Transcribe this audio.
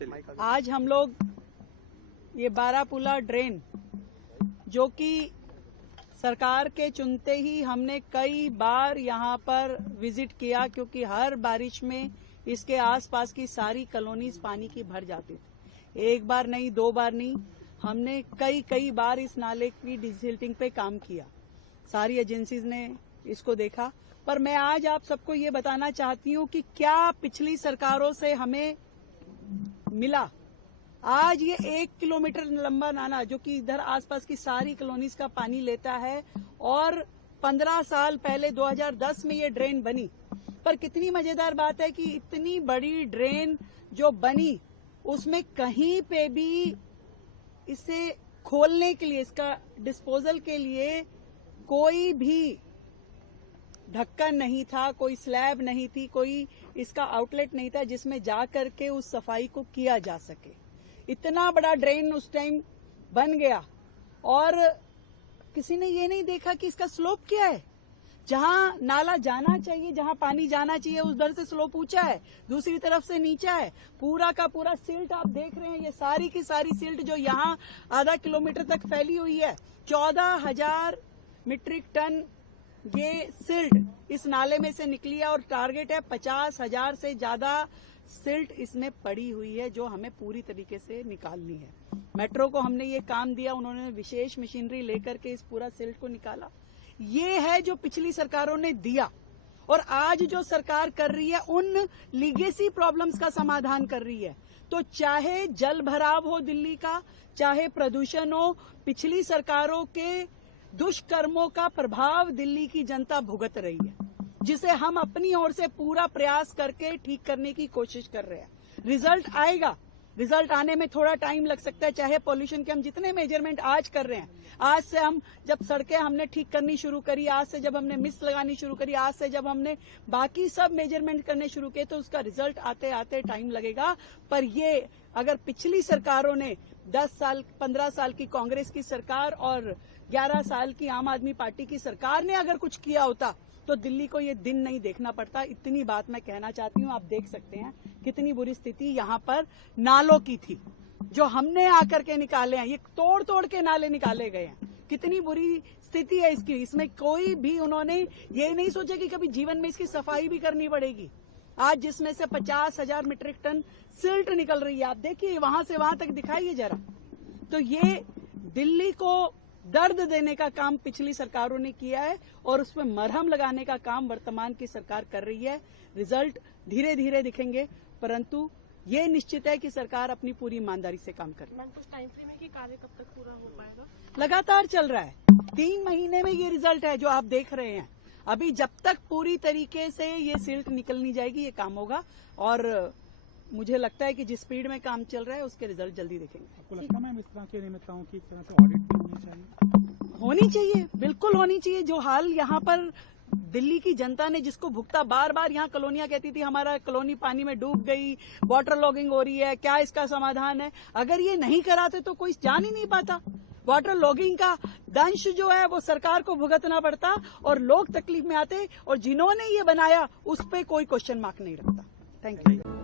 आज हम लोग ये बारापुला ड्रेन, जो कि सरकार के चुनते ही हमने कई बार यहाँ पर विजिट किया, क्योंकि हर बारिश में इसके आसपास की सारी कॉलोनीज पानी की भर जाती थी। एक बार नहीं, दो बार नहीं, हमने कई बार इस नाले की डिसिल्टिंग पे काम किया। सारी एजेंसीज ने इसको देखा। पर मैं आज आप सबको ये बताना चाहती हूँ कि क्या पिछली सरकारों से हमें मिला। आज ये 1 किलोमीटर लंबा नाला, जो कि इधर आसपास की सारी कॉलोनीज का पानी लेता है, और 15 साल पहले 2010 में ये ड्रेन बनी। पर कितनी मजेदार बात है कि इतनी बड़ी ड्रेन जो बनी, उसमें कहीं पे भी इसे खोलने के लिए, इसका डिस्पोजल के लिए कोई भी ढक्कन नहीं था, कोई स्लैब नहीं थी, कोई इसका आउटलेट नहीं था जिसमें जा करके उस सफाई को किया जा सके। इतना बड़ा ड्रेन उस टाइम बन गया और किसी ने ये नहीं देखा कि इसका स्लोप क्या है। जहां नाला जाना चाहिए, जहां पानी जाना चाहिए, उधर से स्लोप ऊंचा है, दूसरी तरफ से नीचा है। पूरा का पूरा सिल्ट आप देख रहे हैं, ये सारी की सारी सिल्ट जो यहाँ आधा किलोमीटर तक फैली हुई है। 14,000 मीट्रिक टन ये सिल्ट इस नाले में से निकली है, और टारगेट है 50,000 से ज्यादा सिल्ट इसमें पड़ी हुई है, जो हमें पूरी तरीके से निकालनी है। मेट्रो को हमने ये काम दिया, उन्होंने विशेष मशीनरी लेकर के इस पूरा सिल्ट को निकाला। ये है जो पिछली सरकारों ने दिया, और आज जो सरकार कर रही है उन लीगेसी प्रॉब्लम्स का समाधान कर रही है। तो चाहे जल भराव हो दिल्ली का, चाहे प्रदूषण हो, पिछली सरकारों के दुष्कर्मों का प्रभाव दिल्ली की जनता भुगत रही है, जिसे हम अपनी ओर से पूरा प्रयास करके ठीक करने की कोशिश कर रहे हैं। रिजल्ट आएगा, रिजल्ट आने में थोड़ा टाइम लग सकता है। चाहे पॉल्यूशन के हम जितने मेजरमेंट आज कर रहे हैं, आज से हम जब सड़कें हमने ठीक करनी शुरू करी, आज से जब हमने मिस लगानी शुरू करी, आज से जब हमने बाकी सब मेजरमेंट करने शुरू किए, तो उसका रिजल्ट आते आते टाइम लगेगा। पर ये अगर पिछली सरकारों ने 10 साल 15 साल की कांग्रेस की सरकार और 11 साल की आम आदमी पार्टी की सरकार ने अगर कुछ किया होता, तो दिल्ली को ये दिन नहीं देखना पड़ता। इतनी बात मैं कहना चाहती हूँ। आप देख सकते हैं कितनी बुरी स्थिति यहाँ पर नालों की थी, जो हमने आकर के निकाले हैं। ये तोड़ तोड़ के नाले निकाले गए हैं। कितनी बुरी स्थिति है इसकी। इसमें कोई भी उन्होंने ये नहीं सोचा कि कभी जीवन में इसकी सफाई भी करनी पड़ेगी। आज जिसमें से 50,000 मीट्रिक टन सिल्ट निकल रही है, आप देखिए वहां से वहां तक दिखाइए जरा। तो ये दिल्ली को दर्द देने का काम पिछली सरकारों ने किया है, और उस पर मरहम लगाने का काम वर्तमान की सरकार कर रही है। रिजल्ट धीरे धीरे दिखेंगे, परंतु ये निश्चित है कि सरकार अपनी पूरी ईमानदारी से काम कर रही है। मैम, कुछ टाइम फ्रेम है कि कार्य कब तक पूरा हो पाएगा? लगातार चल रहा है। 3 महीने में ये रिजल्ट है जो आप देख रहे हैं। अभी जब तक पूरी तरीके से ये सिल्ट निकलनी जाएगी, ये काम होगा। और मुझे लगता है कि जिस स्पीड में काम चल रहा है, उसके रिजल्ट जल्दी दिखेंगे। आपको लगता है मैम इस तरह के नियमितताओं की तरह से ऑडिट होनी चाहिए? बिल्कुल होनी चाहिए। जो हाल यहाँ पर दिल्ली की जनता ने जिसको भुगता, बार बार यहाँ कॉलोनियां कहती थी हमारा कॉलोनी पानी में डूब गई, वाटर लॉगिंग हो रही है, क्या इसका समाधान है? अगर ये नहीं कराते तो कोई जान ही नहीं पाता। वाटर लॉगिंग का दंश जो है वो सरकार को भुगतना पड़ता, और लोग तकलीफ में आते, और जिन्होंने ये बनाया उस पर कोई क्वेश्चन मार्क नहीं रखता। Thank you.